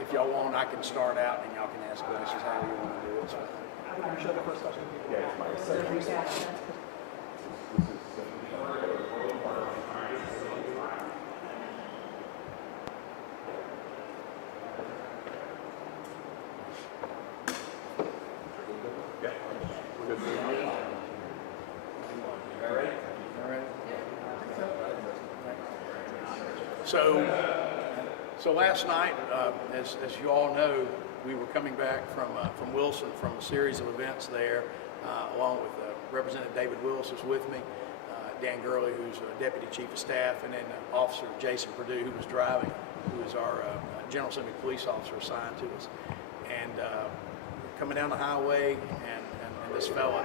if y'all want, I can start out and y'all can ask questions however you want to do it. So. Can you show the first question? Yeah, it's my second. So last night, as you all know, we were coming back from Wilson from a series of events there, along with Representative David Willis was with me, Dan Gurley, who's Deputy Chief of Staff, and then Officer Jason Perdue, who was driving, who was our General Assembly police officer assigned to us. And coming down the highway, and this fella,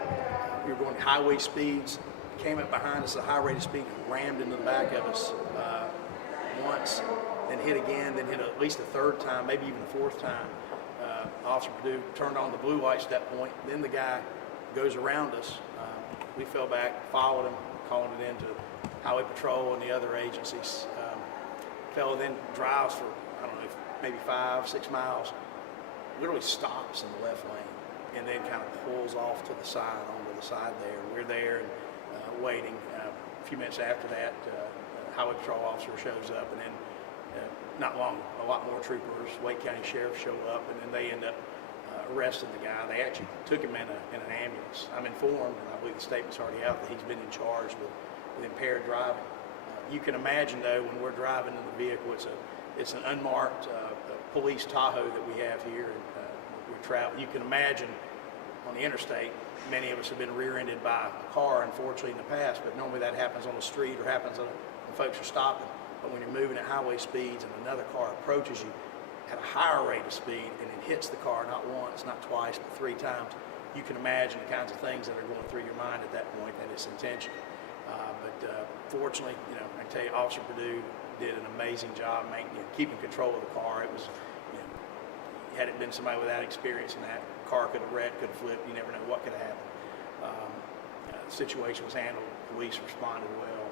we were going highway speeds, came up behind us at a high rate of speed and rammed into the back of us once, then hit again, then hit at least a third time, maybe even a fourth time. Officer Perdue turned on the blue lights at that point. Then the guy goes around us. We fell back, followed him, calling it into Highway Patrol and the other agencies. Fellow then drives for, I don't know, maybe 5-6 miles, literally stops in the left lane, and then kind of pulls off to the side, onto the side there. We're there and waiting. A few minutes after that, Highway Patrol officer shows up, and then not long, a lot more troopers, Wake County Sheriff show up, and then they end up arresting the guy. They actually took him in an ambulance. I'm informed, and I believe the statement's already out, that he's been in charge with impaired driving. You can imagine, though, when we're driving in the vehicle, it's an unmarked police Tahoe that we have here. We travel. You can imagine on the interstate, many of us have been rear-ended by a car, unfortunately, in the past, but normally that happens on the street or happens when folks are stopping. But when you're moving at highway speeds and another car approaches you at a higher rate of speed and it hits the car not once, not twice, but 3 times, you can imagine the kinds of things that are going through your mind at that point, that it's intentional. But fortunately, I tell you, Officer Perdue did an amazing job keeping control of the car. It was, had it been somebody without experience in that, car could have wrecked, could have flipped. You never know what could have happened. The situation was handled. Police responded well.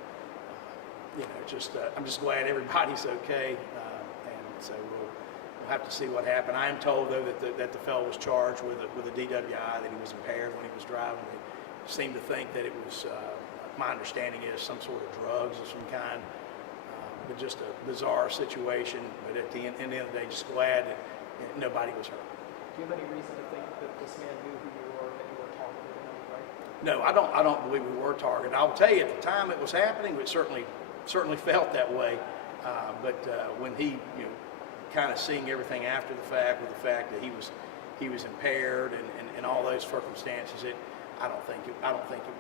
I'm just glad everybody's okay, and so we'll have to see what happened. I am told, though, that the fellow was charged with a DWI, that he was impaired when he was driving. They seem to think that it was, my understanding is, some sort of drugs of some kind, but just a bizarre situation. But at the end of the day, just glad that nobody was hurt. Do you have any reason to think that this man knew who you were, that you were targeted in any way? No, I don't believe we were targeted. I'll tell you, at the time it was happening, it certainly felt that way. But when he, kind of seeing everything after the fact, with the fact that he was impaired and all those circumstances, I don't think it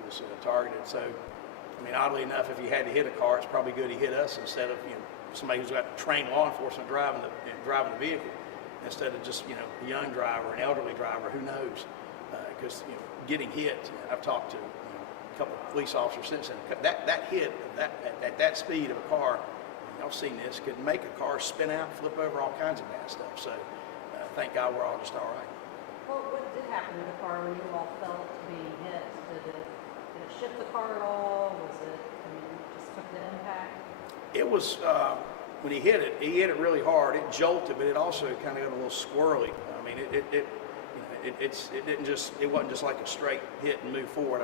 was targeted. So, oddly enough, if he had to hit a car, it's probably good he hit us instead of somebody who's got trained law enforcement driving the vehicle, instead of just a young driver, an elderly driver. Who knows? Because getting hit, I've talked to a couple of police officers since then. That hit at that speed of a car, y'all seen this, could make a car spin out, flip over, all kinds of bad stuff. So thank God we're all just all right. Well, what did happen to the car when you all felt being hit? Did it shift the car at all? Was it, just took the impact? It was, when he hit it really hard. It jolted, but it also kind of got a little squirrely. It wasn't just like a straight hit and move forward.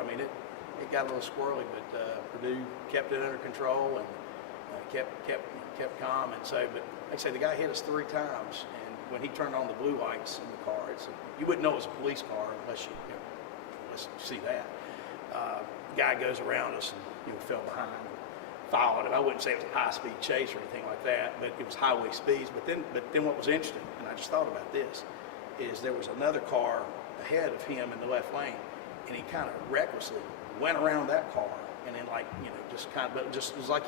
It got a little squirrely, but Perdue kept it under control and kept calm. And so, but like I say, the guy hit us 3 times, and when he turned on the blue lights in the car, you wouldn't know it was a police car unless you see that. The guy goes around us and fell behind and followed him. I wouldn't say it was a high-speed chase or anything like that, but it was highway speeds. But then what was interesting, and I just thought about this, is there was another car ahead of him in the left lane, and he kind of recklessly went around that car, and then it was like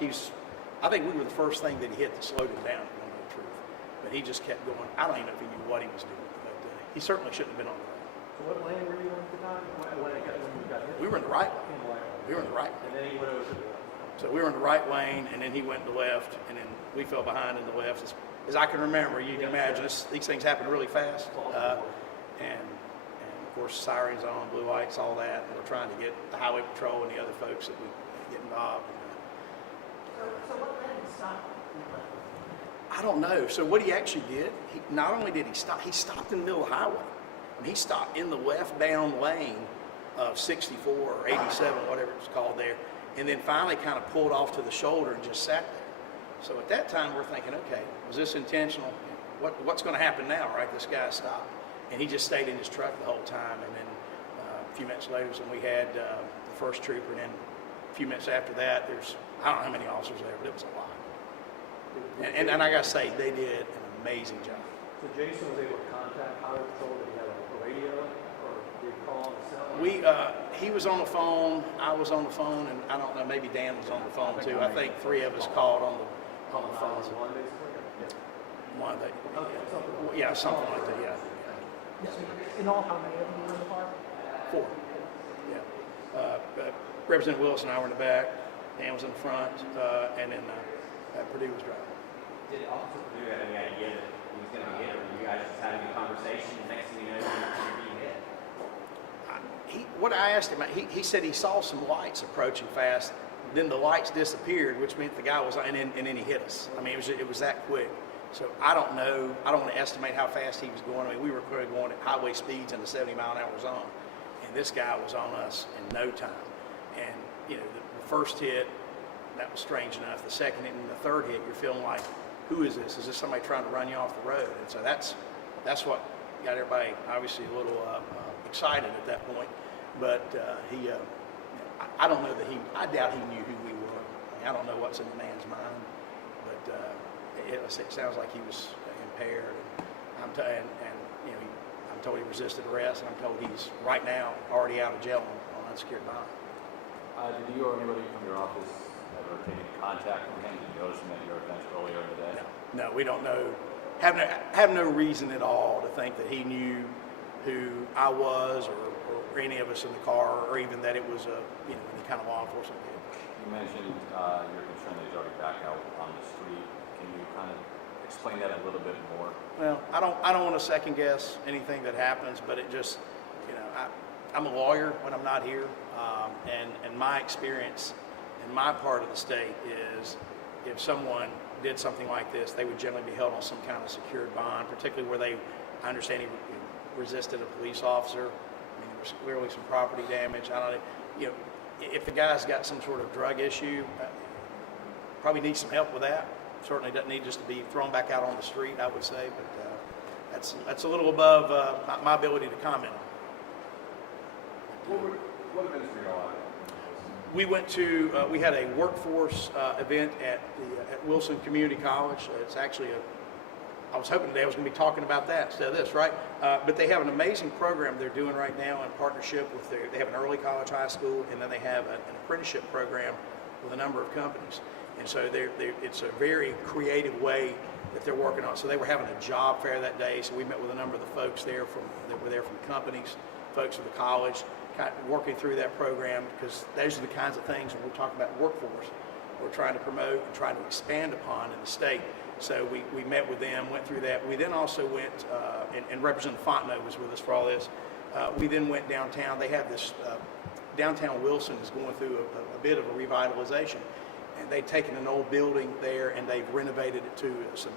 I think we were the first thing that he hit that slowed him down, to tell the truth. But he just kept going. I don't even know if he knew what he was doing, but he certainly shouldn't have been on the road. So what lane were you in at the time when you got hit? We were in the right lane. We were in the right lane. And then he went over to the left. So we were in the right lane, and then he went to the left, and then we fell behind in the left. As I can remember, you can imagine, these things happen really fast. And of course, sirens on, blue lights, all that. And we're trying to get the highway patrol and the other folks that we get involved. So what led him to stop? I don't know. So what he actually did, not only did he stopped in the middle of the highway. And he stopped in the left-bound lane of 64 or 87, whatever it's called there, and then finally kind of pulled off to the shoulder and just sat there. So at that time, we're thinking, okay, was this intentional? What's going to happen now, right? This guy stopped. And he just stayed in his truck the whole time. And then a few minutes later, so we had the first trooper, and then a few minutes after that, I don't know how many officers there, but it was a lot. And I got to say, they did an amazing job. So Jason was able to contact Highway Patrol. Did he have a radio, or did he call on the cell? He was on the phone, I was on the phone, and I don't know, maybe Dan was on the phone too. I think three of us called on the phone. One basically? One of the, Okay, something. yeah, something like that, yeah. In all, how many of you were in the car? 4. Yeah. Representative Willis and I were in the back, Dan was in the front, and then Purdue was driving. Did Officer Purdue have any idea that he was going to be hit, or were you guys just having a conversation, and next thing you know, you're being hit? What I asked him, he said he saw some lights approaching fast, then the lights disappeared, which meant the guy was, and then he hit us. I mean, it was that quick. So I don't know, I don't want to estimate how fast he was going. I mean, we were clearly going at highway speeds in the 70-mile-an-hour zone, and this guy was on us in no time. And, you know, the first hit, that was strange enough. The second hit and the third hit, you're feeling like, who is this? Is this somebody trying to run you off the road? And so that's what got everybody obviously a little excited at that point. But I don't know that I doubt he knew who we were. I mean, I don't know what's in the man's mind, but it sounds like he was impaired. And you know, I'm told he resisted arrest, and I'm told he's right now already out of jail on unsecured bond. Did you or anybody from your office ever take any contact with him? Did you notice him at your events earlier in the day? No, we don't know. Have no reason at all to think that he knew who I was or any of us in the car, or even that it was any kind of law enforcement vehicle. You mentioned your concern that he's already back out on the street. Can you kind of explain that a little bit more? Well, I don't want to second guess anything that happens, but it just, I'm a lawyer when I'm not here, and my experience in my part of the state is if someone did something like this, they would generally be held on some kind of secured bond, particularly where I understand he resisted a police officer. I mean, there was clearly some property damage. I don't know, if the guy's got some sort of drug issue, probably needs some help with that. Certainly doesn't need just to be thrown back out on the street, I would say, but that's a little above my ability to comment on. What events were you all at? We went to, we had a workforce event at Wilson Community College. It's actually I was hoping today I was going to be talking about that instead of this, right? But they have an amazing program they're doing right now in partnership with they have an early college high school, and then they have an apprenticeship program with a number of companies. And so it's a very creative way that they're working on. So they were having a job fair that day, so we met with a number of the folks that were there from companies, folks from the college, kind of working through that program, because those are the kinds of things when we talk about workforce we're trying to promote and trying to expand upon in the state. So we met with them, went through that. We then also went, and Representative Fontenot was with us for all this. We then went downtown. They have this, downtown Wilson is going through a bit of a revitalization. And they've taken an old building there and they've renovated it to some,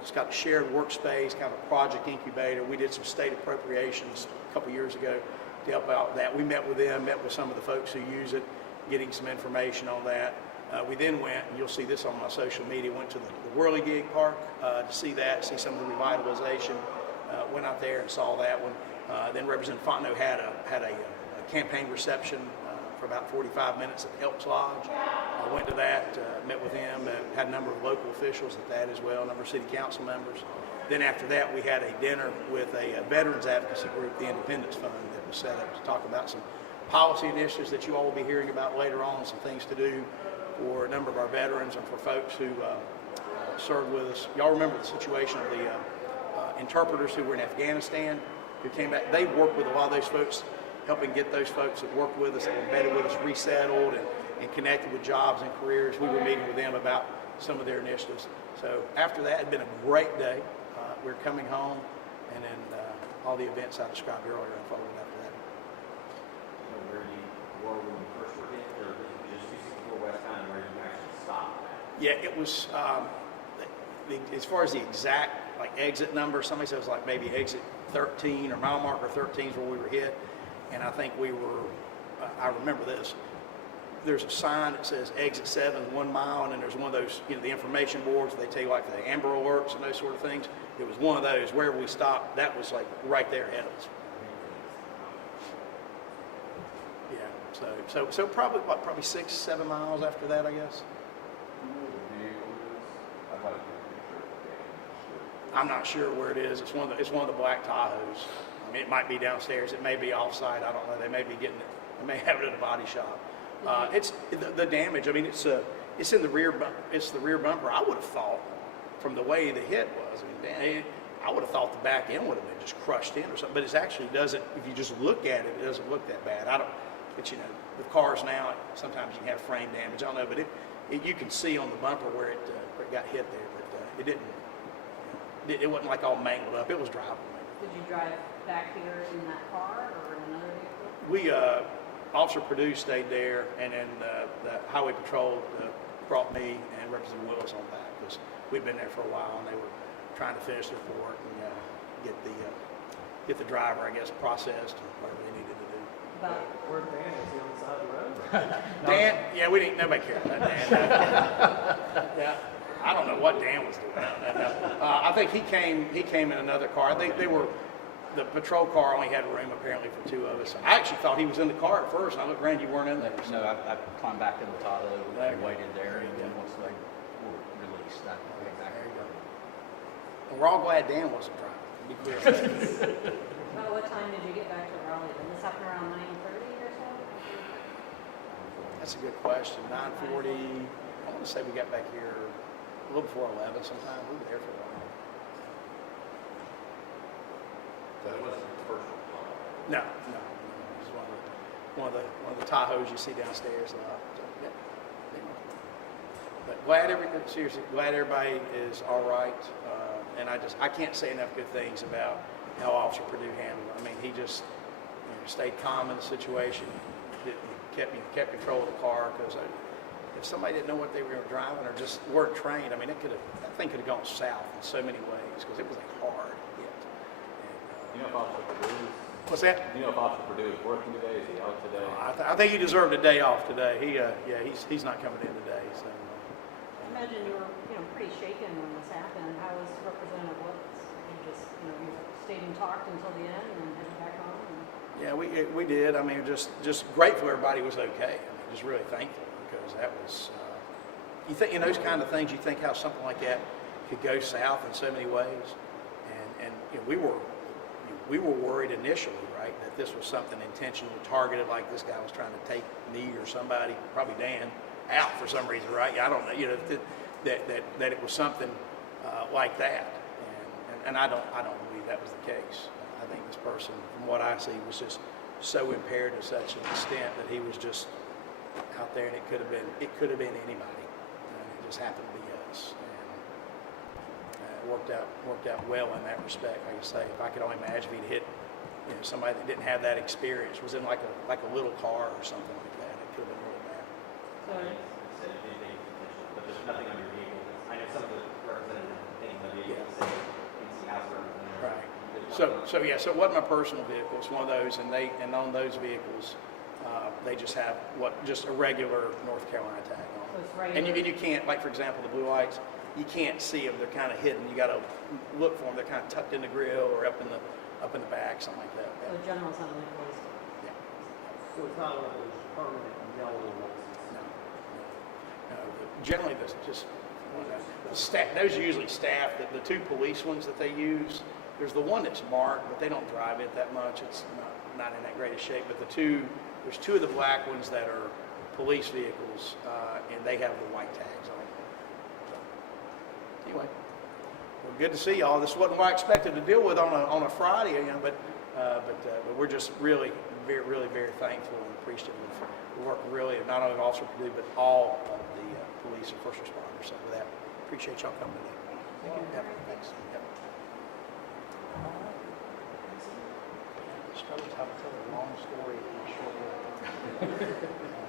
it's got a shared workspace, kind of a project incubator. We did some state appropriations a couple years ago to help out with that. We met with them, met with some of the folks who use it, getting some information on that. We then went, and you'll see this on my social media, went to the Whirligig Park to see that, see some of the revitalization. Went out there and saw that one. Then Representative Fontenot had a campaign reception for about 45 minutes at the Elks Lodge. I went to that, met with him, had a number of local officials at that as well, a number of city council members. Then after that, we had a dinner with a veterans advocacy group, the Independence Fund, that was set up to talk about some policy initiatives that you all will be hearing about later on, some things to do for a number of our veterans and for folks who served with us. Y'all remember the situation of the interpreters who were in Afghanistan, who came back. They worked with a lot of those folks, helping get those folks that worked with us, that were embedded with us, resettled and connected with jobs and careers. We were meeting with them about some of their initiatives. So after that, it had been a great day. We're coming home, and then all the events I described earlier unfolded after that. You know where you were when you first were hit, or just 264 westbound, where you actually stopped? Yeah, it was, as far as the exact like exit number, somebody says like maybe exit 13 or mile marker 13 is where we were hit, and I think we were. I remember this. There's a sign that says exit 7, 1 mile, and then there's one of those, the information boards. They tell you like the Amber Alerts and those sort of things. It was one of those where we stopped. That was like right there ahead of us. Yeah. So probably 6, 7 miles after that, I guess. I'm not sure where it is. It's one of the black Tahoes. I mean, it might be downstairs. It may be offsite. I don't know. They may be getting it. They may have it at a body shop. It's the damage. I mean, it's in the rear. It's the rear bumper. I would have thought, from the way the hit was, I would have thought the back end would have been just crushed in or something. But it actually doesn't. If you just look at it, it doesn't look that bad. But with cars now, sometimes you can have frame damage. I don't know, but you can see on the bumper where it got hit there. But it didn't. It wasn't like all mangled up. It was drivable. Did you drive back here in that car or in another vehicle? Officer Perdue stayed there, and then the Highway Patrol brought me and Representative Willis on back because we'd been there for a while, and they were trying to finish their report and get the driver, I guess, processed and whatever they needed to do. But Where Dan is, he on the side of the road? Dan, yeah, we didn't. Nobody cared about Dan. Yeah, I don't know what Dan was doing. I think he came in another car. I think the patrol car only had room apparently for 2 of us. I actually thought he was in the car at first. And I looked around, you weren't in there. No, I climbed back in the Tahoe There and you waited there, There and you then go. once they were released, I came back. There you go. And we're all glad Dan wasn't driving. To be clear. about what time did you get back to Raleigh? Did this happen around 9:30 or so? That's a good question. 9:40. I want to say we got back here a little before 11 sometime. We were there for a while. That wasn't the first one. No. It's one of the Tahoes you see downstairs. So, yeah. But seriously, glad everybody is all right. And I can't say enough good things about how Officer Perdue handled it. I mean, he just stayed calm in the situation, kept control of the car, because if somebody didn't know what they were driving or just weren't trained, I mean, that thing could have gone south in so many ways because it was a hard hit. You know if Officer Perdue, What's that? you know if Officer Perdue is working today? Is he out today? I think he deserved a day off today. He's not coming in today. So. I imagine you were, pretty shaken when this happened. How was Representative Willis? You just, you stayed and talked until the end and then headed back home? Yeah, we did. I mean, just grateful everybody was okay. I mean, just really thankful because that was. You think in those kind of things, you think how something like that could go south in so many ways, and we were worried initially, right, that this was something intentionally targeted, like this guy was trying to take me or somebody, probably Dan, out for some reason, right? I don't know, that it was something like that, and I don't believe that was the case. I think this person, from what I see, was just so impaired to such an extent that he was just out there, and it could have been anybody, and it just happened to be us. And worked out well in that respect. Like I say, if I could only imagine if he'd hit somebody that didn't have that experience, was in like a little car or something like that, it could have been really bad. So, Said anything intentional, but there's nothing on your vehicle. I know some of the representatives think the vehicle said PC House representative. Right. So it wasn't my personal vehicle. It's one of those, and on those vehicles, they just have just a regular North Carolina tag on. so it's And regular. you can't, like for example, the blue lights, you can't see them. They're kind of hidden. You got to look for them. They're kind of tucked in the grill or up in the back, something like that. So General Assembly police. Yeah. So it's not one of those permanent yellow licenses? No. Generally, just staff. Those are usually staff. The 2 police ones that they use. There's the one that's marked, but they don't drive it that much. It's not in that great a shape. But there's 2 of the black ones that are police vehicles, and they have the white tags on them. So, anyway, well, good to see y'all. This wasn't what I expected to deal with on a Friday, but we're just really, very, really very thankful and appreciative of the work really not only of Officer Perdue, but all of the police and first responders. So with that, appreciate y'all coming today. Yep, thanks. Yep. Struggles how to tell a long story in a short way.